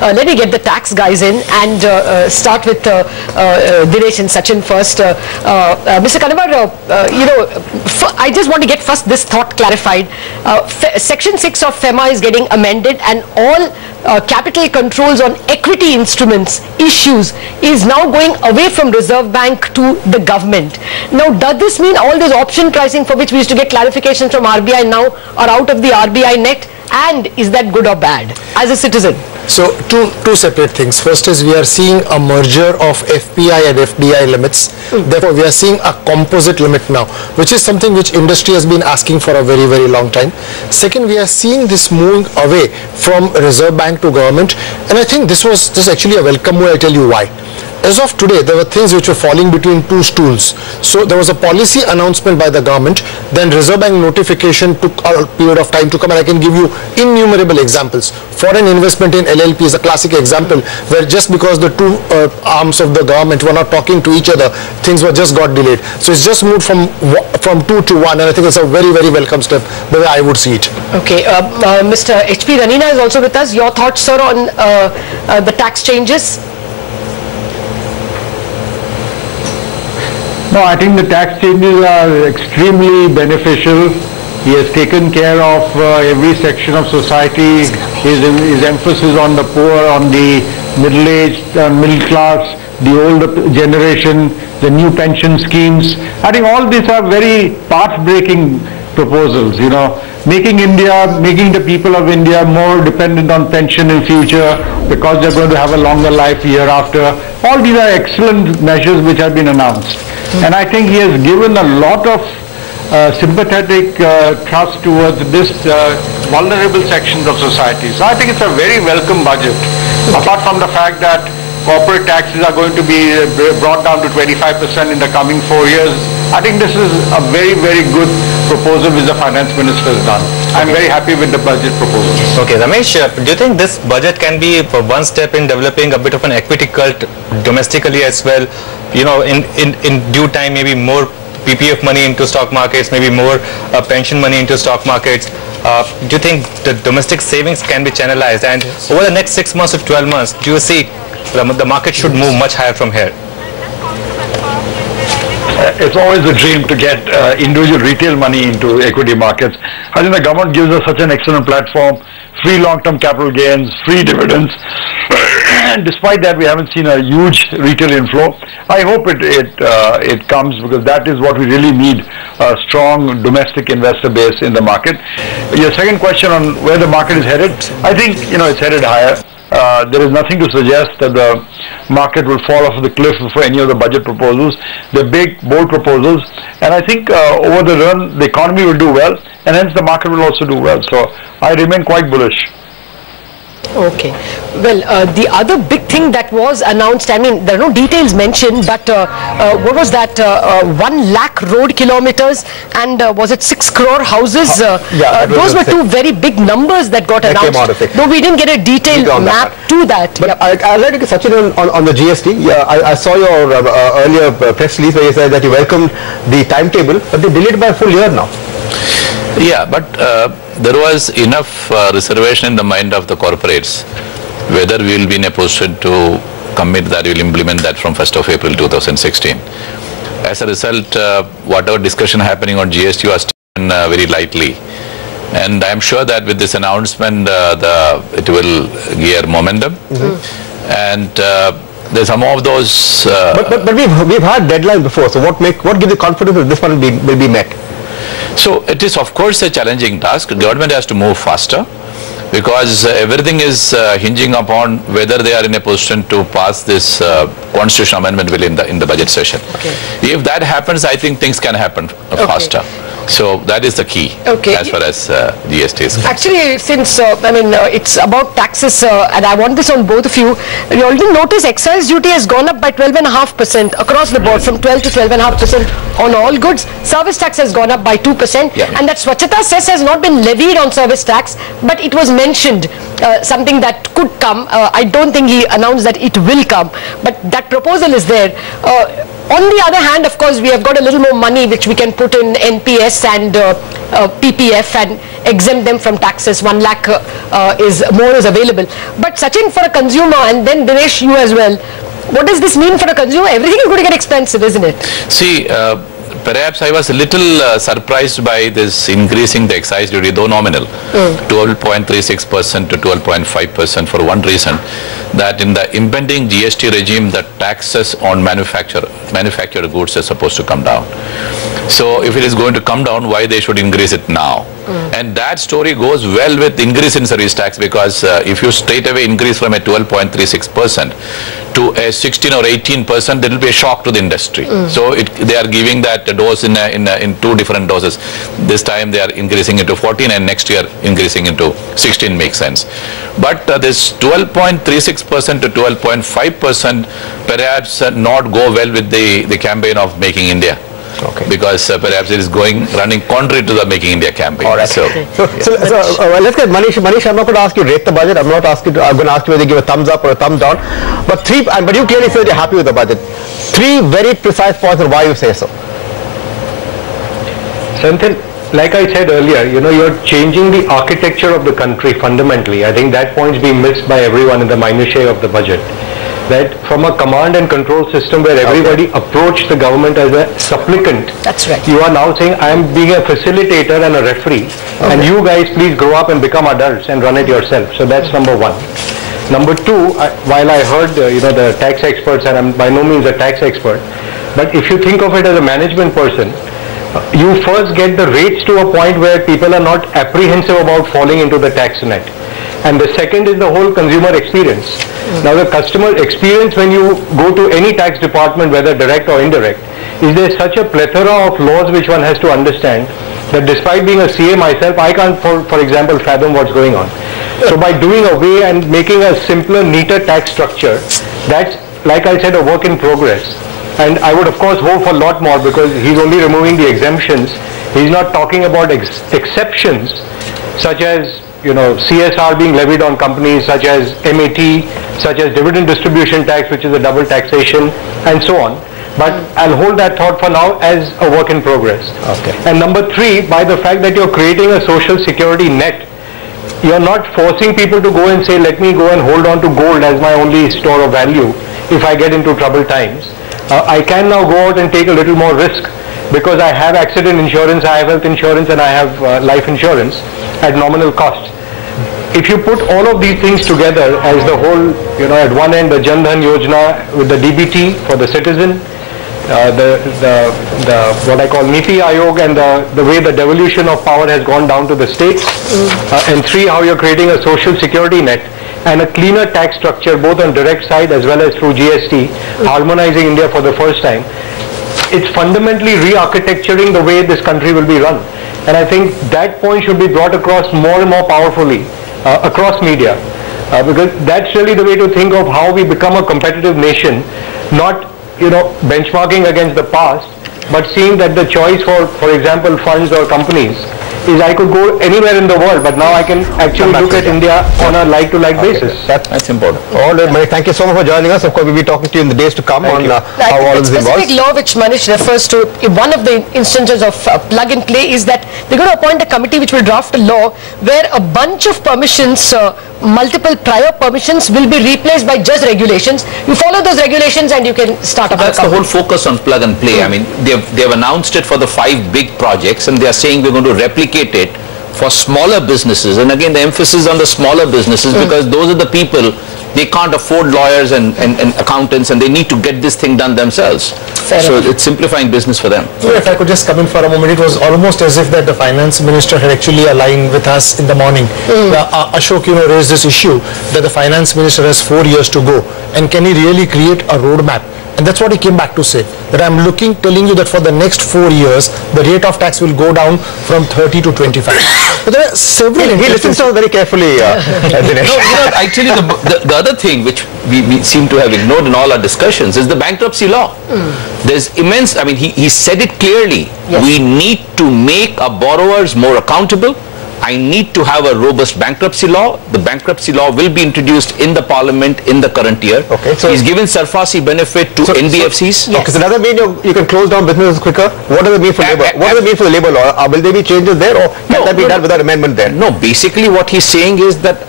let me get the tax guys in and start with Dinesh and Sachin first. Mr. Kanavar, I just want to get first this thought clarified. Section 6 of FEMA is getting amended, and all capital controls on equity instruments issues is now going away from Reserve Bank to the government. Now, does this mean all this option pricing for which we used to get clarifications from RBI now are out of the RBI net? And is that good or bad as a citizen? So two separate things. First is we are seeing a merger of FPI and FDI limits. Therefore, we are seeing a composite limit now, which is something which industry has been asking for a very, very long time. Second, we are seeing this moving away from Reserve Bank to government. And I think this is actually a welcome move. I'll tell you why. As of today, there were things which were falling between two stools. So there was a policy announcement by the government, then Reserve Bank notification took a period of time to come, and I can give you innumerable examples. Foreign investment in LLP is a classic example where just because the two arms of the government were not talking to each other, things were just got delayed. So it's just moved from 2 to 1, and I think it's a very, very welcome step, the way I would see it. Okay, Mr. H.P. Ranina is also with us. Your thoughts, sir, on the tax changes? No, I think the tax changes are extremely beneficial. He has taken care of every section of society. His emphasis on the poor, on the middle-aged, middle class, the older generation, the new pension schemes. I think all these are very path-breaking proposals, making the people of India more dependent on pension in future because they're going to have a longer life hereafter. All these are excellent measures which have been announced. And I think he has given a lot of sympathetic trust towards this vulnerable sections of society. So I think it's a very welcome budget. Apart from the fact that corporate taxes are going to be brought down to 25% in the coming 4 years, I think this is a very, very good proposal which the finance minister has done. I'm very happy with the budget proposal. Okay, Ramesh, do you think this budget can be one step in developing a bit of an equity cult domestically as well? In due time, maybe more PPF money into stock markets, maybe more pension money into stock markets. Do you think the domestic savings can be channelized? And over the next 6 months to 12 months, do you see the market should move much higher from here? It's always a dream to get individual retail money into equity markets. I think the government gives us such an excellent platform, free long-term capital gains, free dividends. And despite that, we haven't seen a huge retail inflow. I hope it comes, because that is what we really need, a strong domestic investor base in the market. Your second question on where the market is headed, I think it's headed higher. There is nothing to suggest that the market will fall off the cliff for any of the budget proposals. They're big, bold proposals, and I think over the run, the economy will do well, and hence the market will also do well. So I remain quite bullish. Okay. Well, the other big thing that was announced, I mean, there are no details mentioned, but what was that? 1 lakh road kilometers, and was it 6 crore houses? Those were two very big numbers that got announced. Came out of it. Though we didn't get a detailed map to that. But I'd like to get Sachin on the GST. I saw your earlier press release where you said that you welcomed the timetable, but they delayed by a full year now. Yeah, but there was enough reservation in the mind of the corporates whether we will be in a position to commit that we will implement that from 1st of April 2016. As a result, whatever discussion happening on GST was taken very lightly. And I am sure that with this announcement, it will gear momentum. And there's some of those... but we've had deadline before, so what gives you confidence that this one will be met? So it is of course a challenging task. The government has to move faster because everything is hinging upon whether they are in a position to pass this constitutional amendment bill in the budget session. Okay. If that happens, I think things can happen faster. So that is the key as far as GST is concerned. Actually, since it's about taxes, and I want this on both of you. You already notice excise duty has gone up by 12.5% across the board, from 12 to 12.5% on all goods. Service tax has gone up by 2%, and that Swachhata cess has not been levied on service tax, but it was mentioned, something that could come. I don't think he announced that it will come, but that proposal is there. On the other hand, of course, we have got a little more money which we can put in NPS and PPF and exempt them from taxes. 1 lakh is available. But Sachin, for a consumer, and then Dinesh, you as well, what does this mean for a consumer? Everything is going to get expensive, isn't it? See, perhaps I was a little surprised by this increasing the excise duty, though nominal, 12.36% to 12.5% for one reason, that in the impending GST regime, the taxes on manufactured goods are supposed to come down. So if it is going to come down, why they should increase it now? And that story goes well with increase in service tax, because if you straight away increase from a 12.36% to a 16 or 18%, there will be a shock to the industry. So they are giving that dose in two different doses. This time they are increasing it to 14, and next year increasing it to 16 makes sense. But this 12.36% to 12.5% perhaps not go well with the campaign of Making India. Okay. Because perhaps it is running contrary to the Making India campaign. All right. So let's get Manish. Manish, I'm not going to ask you to rate the budget. I'm going to ask you whether you give a thumbs up or a thumbs down. But you clearly said you're happy with the budget. 3 very precise points on why you say so. Something like I said earlier, you're changing the architecture of the country fundamentally. I think that point's being missed by everyone in the minutiae of the budget. That from a command and control system where everybody approached the government as a supplicant, that's right, you are now saying I am being a facilitator and a referee, and you guys please grow up and become adults and run it yourself. So that's number 1. Number 2, while I heard the tax experts, and I'm by no means a tax expert, but if you think of it as a management person, you first get the rates to a point where people are not apprehensive about falling into the tax net. And the second is the whole consumer experience. Now the customer experience, when you go to any tax department, whether direct or indirect, is there such a plethora of laws which one has to understand that despite being a CA myself, I can't, for example, fathom what's going on. So by doing away and making a simpler, neater tax structure, that's, like I said, a work in progress. And I would of course hope for a lot more, because he's only removing the exemptions. He's not talking about exceptions such as CSR being levied on companies, such as MAT, such as dividend distribution tax, which is a double taxation, and so on. But I'll hold that thought for now as a work in progress. Okay. And number 3, by the fact that you're creating a social security net, you're not forcing people to go and say, let me go and hold on to gold as my only store of value if I get into troubled times. I can now go out and take a little more risk, because I have accident insurance, I have health insurance, and I have life insurance at nominal cost. If you put all of these things together as the whole, at one end the Jan Dhan Yojana with the DBT for the citizen, what I call Niti Aayog, and the way the devolution of power has gone down to the states, and 3, how you're creating a social security net and a cleaner tax structure both on direct side as well as through GST, harmonizing India for the first time. It's fundamentally re-architecturing the way this country will be run. And I think that point should be brought across more and more powerfully across media, because that's really the way to think of how we become a competitive nation, not benchmarking against the past, but seeing that the choice for example, funds or companies is I could go anywhere in the world, but now I can actually look at India on a like-to-like basis. That's important. All right, Manish, thank you so much for joining us. Of course, we'll be talking to you in the days to come on how all this involves. The specific law which Manish refers to, one of the instances of plug and play is that they're going to appoint a committee which will draft a law where a bunch of permissions, multiple prior permissions, will be replaced by just regulations. You follow those regulations and you can start up. That's the whole focus on plug and play. I mean, they've announced it for the 5 big projects, and they are saying we're going to replicate it for smaller businesses. And again, the emphasis on the smaller businesses, because those are the people, they can't afford lawyers and accountants, and they need to get this thing done themselves. So it's simplifying business for them. If I could just come in for a moment, it was almost as if that the finance minister had actually aligned with us in the morning. Ashok, raised this issue that the finance minister has 4 years to go, and can he really create a roadmap? And that's what he came back to say, that I'm telling you that for the next 4 years, the rate of tax will go down from 30 to 25. But there are several... He listens to us very carefully, Dinesh. Actually, the other thing which we seem to have ignored in all our discussions is the bankruptcy law. There's immense, I mean, he said it clearly. Yes. We need to make our borrowers more accountable. I need to have a robust bankruptcy law. The bankruptcy law will be introduced in the parliament in the current year. Okay, so he's given surfasi benefit to NBFCs. Okay, so does that mean you can close down businesses quicker? What does it mean for labor? What does it mean for the labor law? Will there be changes there, or can that be done without amendment there? No, basically what he's saying is that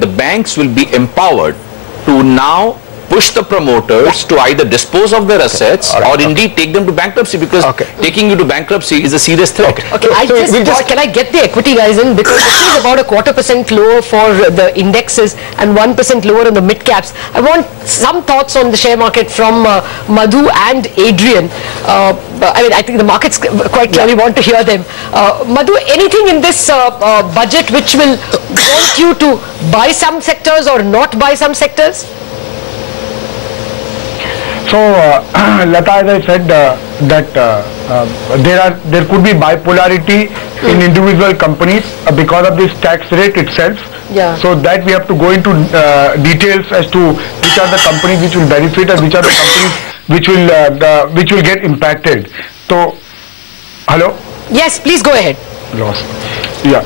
the banks will be empowered to now push the promoters to either dispose of their assets or indeed take them to bankruptcy, because taking you to bankruptcy is a serious threat. Okay, can I get the equity guys in, because this is about a 0.25% lower for the indexes and 1% lower on the mid caps. I want some thoughts on the share market from Madhu and Adrian. I mean, I think the markets quite clearly want to hear them. Madhu, anything in this budget which will want you to buy some sectors or not buy some sectors? So, Lata, as I said, that there could be bipolarity in individual companies because of this tax rate itself. Yeah. So that we have to go into details as to which are the companies which will benefit and which are the companies which will get impacted. So, hello? Yes, please go ahead. Lost. Yeah.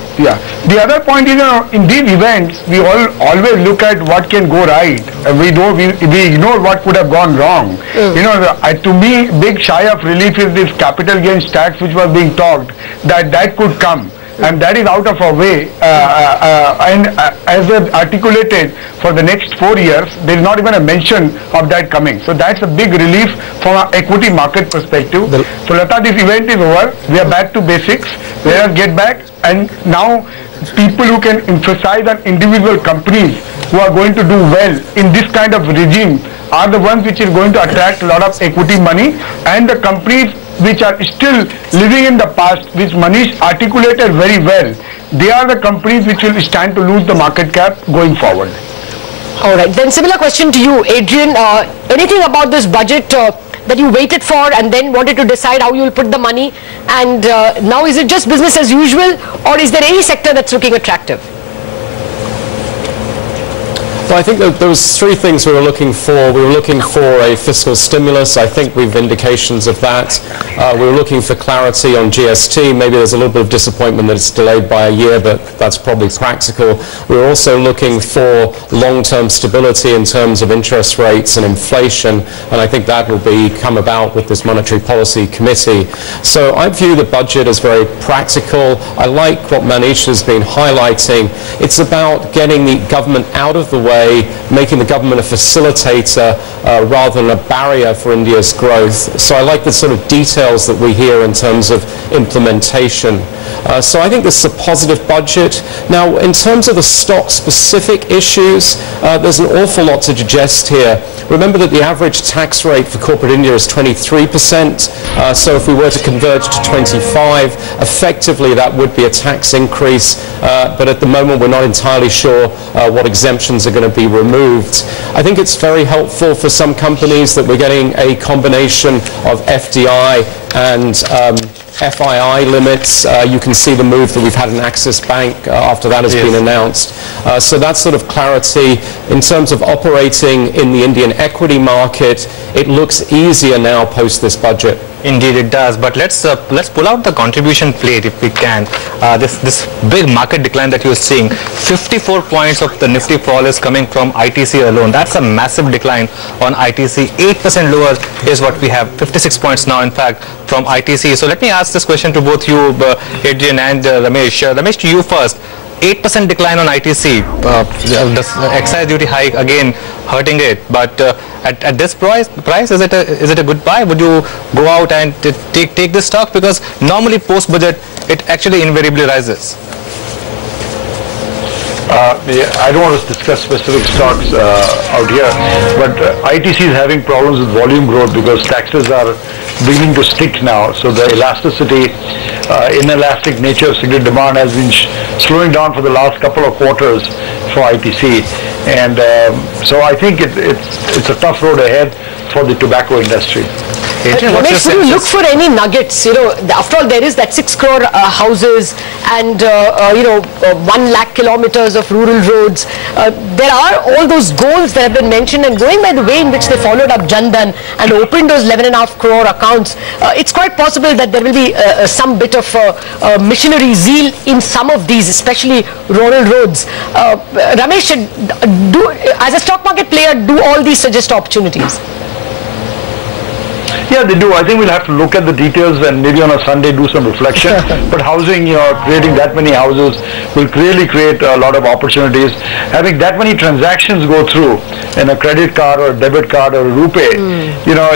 The other point is, in these events, we always look at what can go right. We ignore what could have gone wrong. To me, big shy of relief is this capital gains tax which was being talked, that could come. And that is out of our way, and as articulated for the next 4 years, there is not even a mention of that coming. So that's a big relief from an equity market perspective. So Lata, this event is over. We are back to basics. Let us get back, and now people who can emphasize on individual companies who are going to do well in this kind of regime are the ones which is going to attract a lot of equity money, and the companies which are still living in the past, which Manish articulated very well, they are the companies which will stand to lose the market cap going forward. All right, then similar question to you, Adrian. Anything about this budget that you waited for and then wanted to decide how you will put the money, and now is it just business as usual, or is there any sector that's looking attractive? Well, I think that there was three things we were looking for. We were looking for a fiscal stimulus. I think we've indications of that. We were looking for clarity on GST. Maybe there's a little bit of disappointment that it's delayed by a year, but that's probably practical. We were also looking for long-term stability in terms of interest rates and inflation, and I think that will come about with this Monetary Policy Committee. So I view the budget as very practical. I like what Manish has been highlighting. It's about getting the government out of the way, making the government a facilitator rather than a barrier for India's growth. So I like the sort of details that we hear in terms of implementation. So I think this is a positive budget. Now, in terms of the stock-specific issues, there's an awful lot to digest here. Remember that the average tax rate for corporate India is 23%. So if we were to converge to 25, effectively that would be a tax increase. But at the moment, we're not entirely sure what exemptions are going to be removed. I think it's very helpful for some companies that we're getting a combination of FDI and FII limits. You can see the move that we've had in Axis Bank after that has been announced. So that's sort of clarity. In terms of operating in the Indian equity market, it looks easier now post this budget. Indeed it does, but let's pull out the contribution plate if we can. This big market decline that you're seeing, 54 points of the Nifty fall is coming from ITC alone. That's a massive decline on ITC. 8% lower is what we have, 56 points now in fact from ITC. So let me ask this question to both you, Adrian and Ramesh. Ramesh, to you first. 8% decline on ITC, the excise duty hike again hurting it, but at this price is it a good buy? Would you go out and take this stock, because normally post budget it actually invariably rises? I don't want to discuss specific stocks out here, but ITC is having problems with volume growth because taxes are beginning to stick now. So the elasticity, inelastic nature of cigarette demand has been slowing down for the last couple of quarters for ITC. And so I think it's a tough road ahead for the tobacco industry. Adrian, what's your Ramesh, would you sense? look for any nuggets? You know, after all, there is that 6 crore houses and, 1 lakh kilometers of rural roads. There are all those goals that have been mentioned, and going by the way in which they followed up Jan Dhan and opened those 11.5 crore accounts, it's quite possible that there will be some bit of missionary zeal in some of these, especially rural roads. Ramesh, as a stock market player, do all these suggest opportunities? Yeah, they do. I think we'll have to look at the details and maybe on a Sunday do some reflection. But housing, creating that many houses will really create a lot of opportunities. Having that many transactions go through in a credit card or a debit card or a RuPay,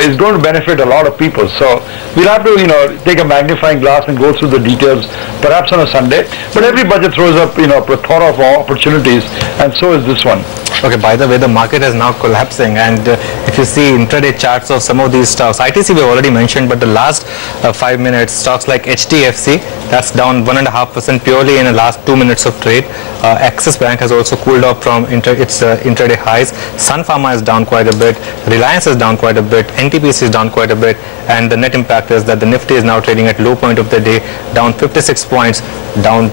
is going to benefit a lot of people. So we'll have to, take a magnifying glass and go through the details, perhaps on a Sunday. But every budget throws up, a plethora of opportunities, and so is this one. Okay, by the way, the market is now collapsing, and if you see intraday charts of some of these stocks, ITC we already mentioned, but the last 5 minutes, stocks like HDFC, that's down 1.5% purely in the last 2 minutes of trade. Axis Bank has also cooled off from its intraday highs. Sun Pharma is down quite a bit, Reliance is down quite a bit, NTPC is down quite a bit, and the net impact is that the Nifty is now trading at low point of the day, down 56 points, down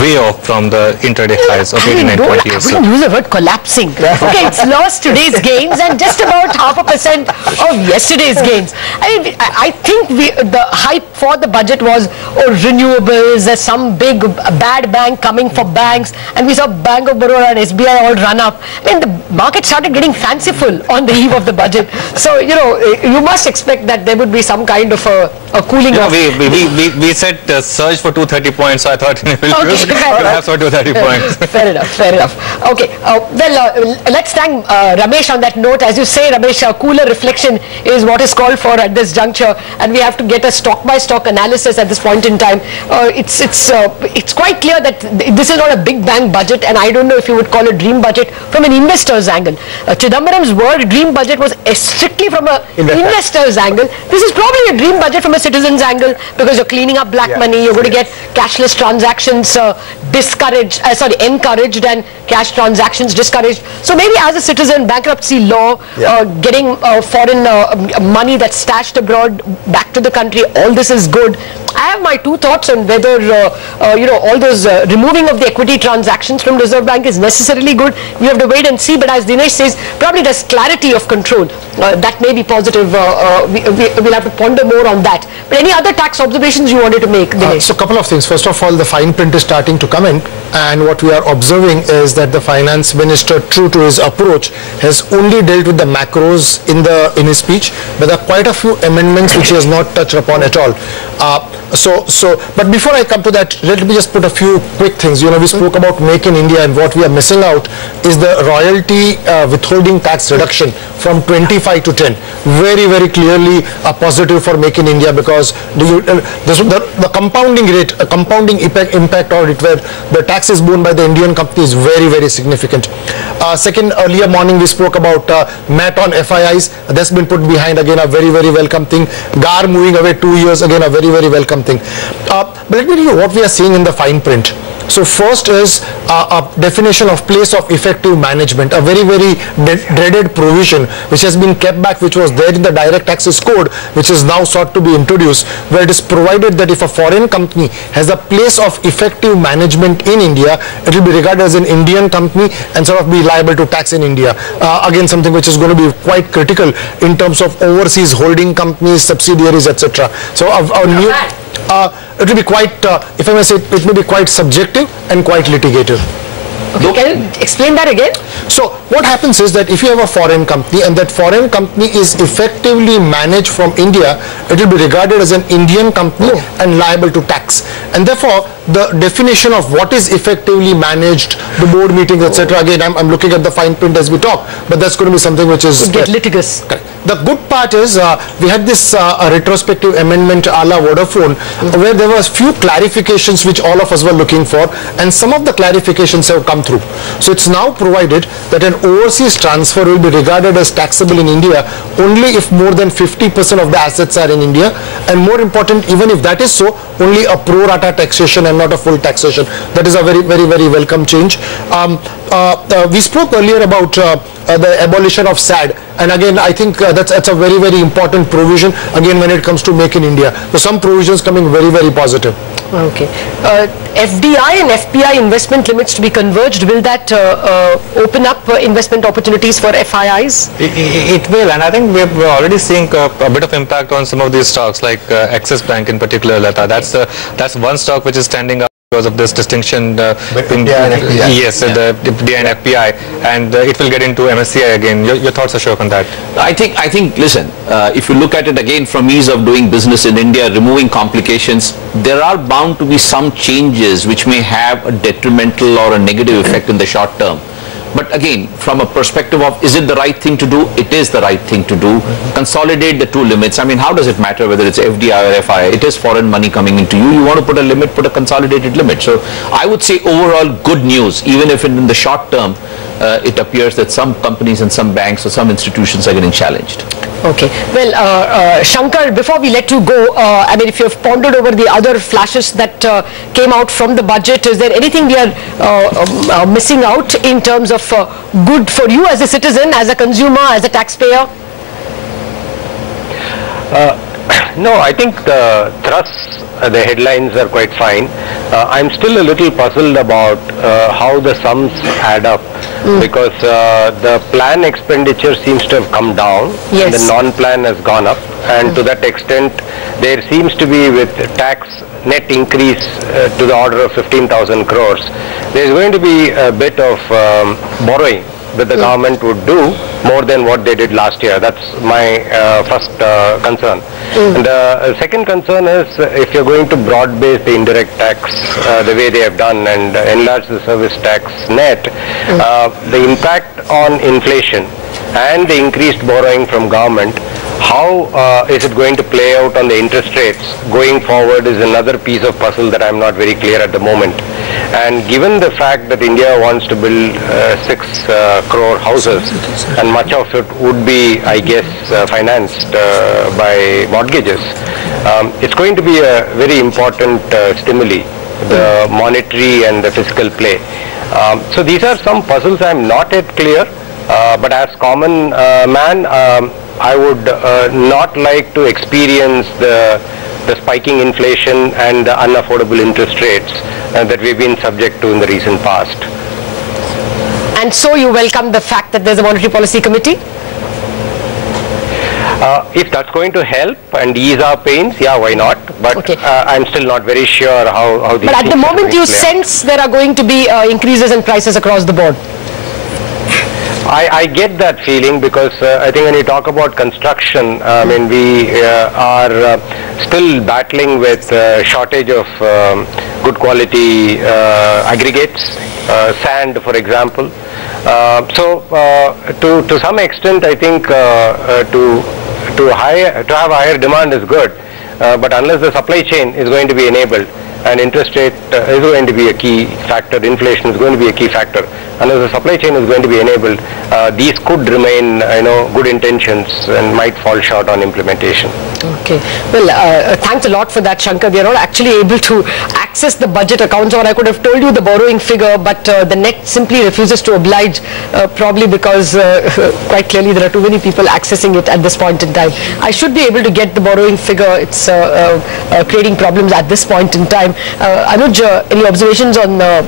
way off from the intraday highs of 89.20 or I so. wouldn't use the word collapsing. Okay, it's lost today's gains and just about 0.5% of yesterday's gains. I think the hype for the budget was renewables, there's some big bad bank coming for banks, and we saw Bank of Baroda and SBI all run up. The market started getting fanciful on the eve of the budget. So, you must expect that there would be some kind of a cooling off. We said surge for 230 points, so I thought it will perhaps for 230 points. Fair enough. Okay, let's thank Ramesh on that note. As you say, Ramesh, cooler reflection is what is called for at this juncture, and we have to get a stock-by-stock analysis at this point in time. It's quite clear that this is not a big bang budget, and I don't know if you would call it dream budget from an investor's angle. Chidambaram's word dream budget was strictly from an investor's angle. This is probably a dream budget from a citizen's angle, because you're cleaning up black money, you're going to get cashless transactions encouraged, and cash transactions discouraged. So maybe as a citizen, bankruptcy law, getting foreign money that's stashed abroad back to the country, all this is good. I have my two thoughts on whether all those removing of the equity transactions from Reserve Bank is necessarily good. We have to wait and see. But as Dinesh says, probably there's clarity of control. That may be positive. We'll have to ponder more on that. But any other tax observations you wanted to make, Dinesh? So a couple of things. First of all, the fine print is starting to come in, and what we are observing is that the finance minister, true to his approach, has only dealt with the macros in his speech, but there are quite a few amendments which he has not touched upon at all. But before I come to that, let me just put a few quick things. We spoke about Make in India, and what we are missing out is the royalty withholding tax reduction from 25 to 10. Very, very clearly a positive for Make in India, because the compounding rate, compounding impact on it, where the tax is borne by the Indian company, is very, very significant. Second, earlier morning we spoke about MAT on FIIs. That's been put behind, again a very, very welcome thing. GAR moving away 2 years, again a very, very welcome thing. But let me tell you what we are seeing in the fine print. So first is a definition of place of effective management, a very, very dreaded provision which has been kept back, which was there in the direct taxes code, which is now sought to be introduced, where it is provided that if a foreign company has a place of effective management in India, it will be regarded as an Indian company and sort of be liable to tax in India. Again, something which is going to be quite critical in terms of overseas holding companies, subsidiaries, etc. So it will be quite, if I may say, it may be quite subjective and quite litigative. Okay, can you explain that again? So what happens is that if you have a foreign company and that foreign company is effectively managed from India, it will be regarded as an Indian company and liable to tax. And therefore, the definition of what is effectively managed, the board meetings, etc. Again, I'm looking at the fine print as we talk, but that's going to be something which is get litigious. Correct. The good part is we had this retrospective amendment a la Vodafone, where there was few clarifications which all of us were looking for, and some of the clarifications have come through. So it's now provided that an overseas transfer will be regarded as taxable in India only if more than 50% of the assets are in India, and more important, even if that is so, only a pro rata taxation and not a full taxation. That is a very, very, very welcome change. We spoke earlier about the abolition of SAD, And again, I think that's a very, very important provision, again, when it comes to Make in India. So some provisions coming very, very positive. Okay. FDI and FPI investment limits to be converged, will that open up investment opportunities for FIIs? It will, and I think we're already seeing a bit of impact on some of these stocks, like Axis Bank in particular, Lata. That's one stock which is standing up because of this distinction between FDI and FPI. Yes, the FDI and FPI, and it will get into MSCI again. Your thoughts, Ashok, on that? I think, listen, if you look at it again from ease of doing business in India, removing complications, there are bound to be some changes which may have a detrimental or a negative effect in the short term. But again, from a perspective of, is it the right thing to do? It is the right thing to do. Consolidate the two limits. I mean, how does it matter whether it's FDI or FI? It is foreign money coming into you. You want to put a limit, put a consolidated limit. So I would say overall good news, even if in the short term, it appears that some companies and some banks or some institutions are getting challenged. Okay. Well, Shankar, before we let you go, I mean, if you have pondered over the other flashes that came out from the budget, is there anything we are missing out in terms of good for you as a citizen, as a consumer, as a taxpayer? No, I think the thrusts, the headlines are quite fine. I'm still a little puzzled about how the sums add up, because the plan expenditure seems to have come down, yes, and the non-plan has gone up, and to that extent there seems to be, with tax net increase to the order of 15,000 crores, there is going to be a bit of borrowing that the government would do more than what they did last year. That's my first concern. And the second concern is, if you're going to broad base the indirect tax the way they have done and enlarge the service tax net, the impact on inflation and the increased borrowing from government, how is it going to play out on the interest rates going forward is another piece of puzzle that I'm not very clear at the moment. And given the fact that India wants to build 6 crore houses, and much of it would be, I guess, financed by mortgages, it's going to be a very important stimuli, the monetary and the fiscal play. So these are some puzzles I'm not yet clear, but as common man, I would not like to experience the spiking inflation and the unaffordable interest rates that we've been subject to in the recent past. And so you welcome the fact that there's a Monetary Policy Committee? If that's going to help and ease our pains, yeah, why not? But okay, I'm still not very sure how these. But at the moment you sense there are going to be increases in prices across the board. I get that feeling, because I think when you talk about construction, I mean, we are still battling with shortage of good quality aggregates, sand, for example. So to some extent, I think to have a higher demand is good, but unless the supply chain is going to be enabled, and interest rate is going to be a key factor, inflation is going to be a key factor. Unless the supply chain is going to be enabled, these could remain, good intentions and might fall short on implementation. Okay. Well, thanks a lot for that, Shankar. We are not actually able to access the budget accounts, or I could have told you the borrowing figure, but the NET simply refuses to oblige, probably because quite clearly there are too many people accessing it at this point in time. I should be able to get the borrowing figure. It's creating problems at this point in time. Anuj, any observations on there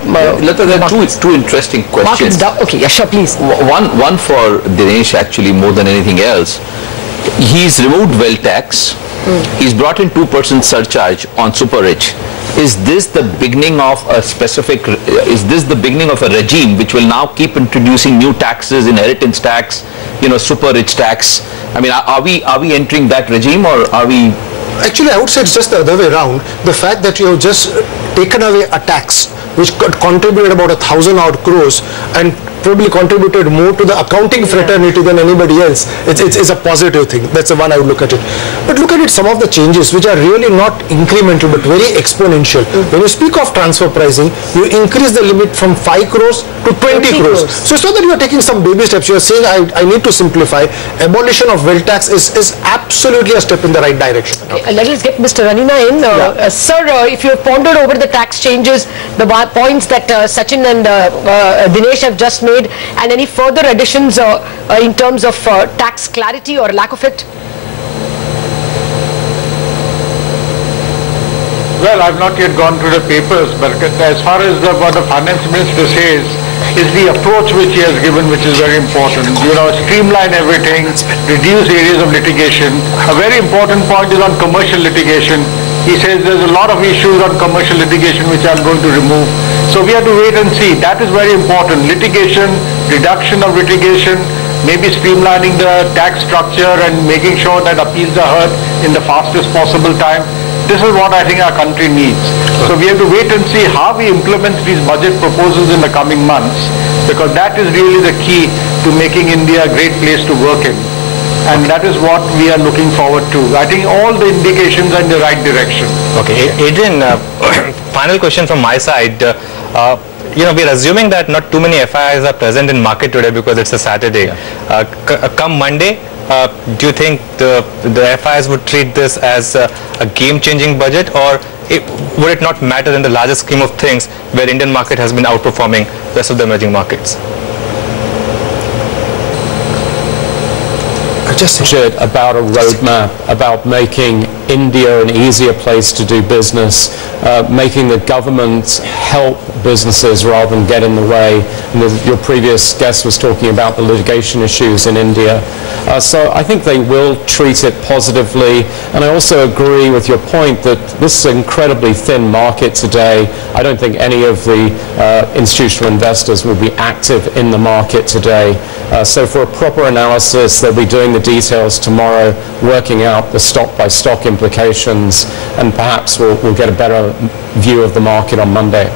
are two interesting questions. Okay, yeah, sure, please. One for Dinesh, actually, more than anything else. He's removed wealth tax. He's brought in 2% surcharge on super rich. Is this the beginning of a specific, is this the beginning of a regime which will now keep introducing new taxes, inheritance tax, super rich tax? I mean, are we entering that regime, or are we? Actually, I would say it's just the other way around. The fact that you have just taken away a tax which contributed about 1,000 odd crores and probably contributed more to the accounting fraternity than anybody else. It's a positive thing. That's the one I would look at it. But look at it, some of the changes which are really not incremental but very exponential. When you speak of transfer pricing, you increase the limit from 5 crores to 20 crores. So it's not that you are taking some baby steps. You are saying I need to simplify. Abolition of wealth tax is absolutely a step in the right direction. Okay, let us get Mr. Ranina in. Sir, if you have pondered over the tax changes, the points that Sachin and Dinesh have just made, made, and any further additions in terms of tax clarity or lack of it? Well, I've not yet gone through the papers, but as far as what the finance minister says, is the approach which he has given, which is very important. You know, streamline everything, reduce areas of litigation. A very important point is on commercial litigation. He says there's a lot of issues on commercial litigation which I'm going to remove. So we have to wait and see. That is very important. Litigation, reduction of litigation, maybe streamlining the tax structure and making sure that appeals are heard in the fastest possible time. This is what I think our country needs. So we have to wait and see how we implement these budget proposals in the coming months, because that is really the key to making India a great place to work in. And that is what we are looking forward to. I think all the indications are in the right direction. Okay, Adrian, final question from my side. You know, we're assuming that not too many FIIs are present in market today because it's a Saturday. Come Monday, do you think the FIIs would treat this as a game-changing budget, or would it not matter in the larger scheme of things where Indian market has been outperforming the rest of the emerging markets? Just about a roadmap, about making India an easier place to do business, making the government help businesses rather than get in the way. And your previous guest was talking about the litigation issues in India. So I think they will treat it positively. And I also agree with your point that this is an incredibly thin market today. I don't think any of the institutional investors will be active in the market today. So for a proper analysis, they'll be doing the details tomorrow, working out the stock-by-stock implications, and perhaps we'll get a better view of the market on Monday.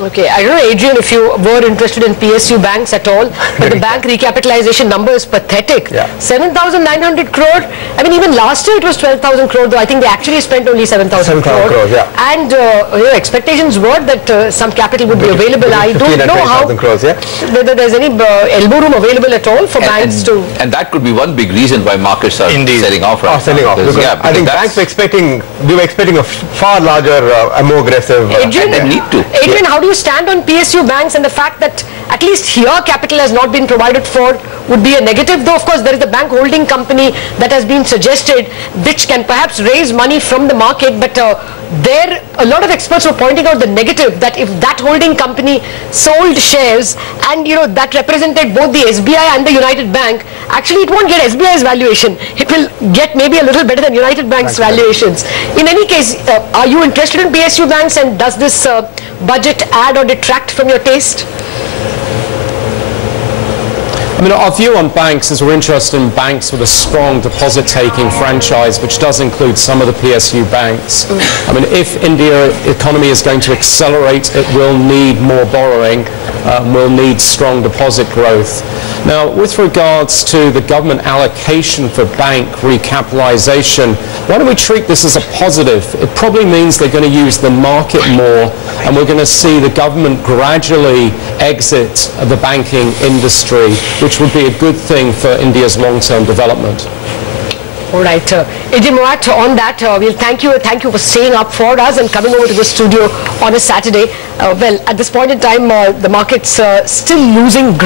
Okay, I don't know, Adrian, if you were interested in PSU banks at all, but the bank recapitalization number is pathetic. 7,900 crore. I mean, even last year it was 12,000 crore, though I think they actually spent only 7,000 crore. And you know, expectations were that some capital would be available. I don't know how whether there's any elbow room available at all for banks to. And that could be one big reason why markets are selling off right now. Because I think banks were expecting a far larger, more aggressive. Adrian, they need to. Adrian, how do you stand on PSU banks and the fact that at least here capital has not been provided for would be a negative? Though of course there is the bank holding company that has been suggested which can perhaps raise money from the market, but there a lot of experts were pointing out the negative, that if that holding company sold shares and you know that represented both the SBI and the United Bank, actually it won't get SBI's valuation, it will get maybe a little better than United Bank's valuations. In any case, are you interested in PSU banks, and does this budget add or detract from your taste? I mean, our view on banks is we're interested in banks with a strong deposit-taking franchise, which does include some of the PSU banks. I mean, if India's economy is going to accelerate, it will need more borrowing, will need strong deposit growth. Now, with regards to the government allocation for bank recapitalization, why don't we treat this as a positive? It probably means they're going to use the market more, and we're going to see the government gradually exit the banking industry, which would be a good thing for India's long-term development. All right, Adrian Mowat, on that, we'll thank you for staying up for us and coming over to the studio on a Saturday. Well, at this point in time, the market's still losing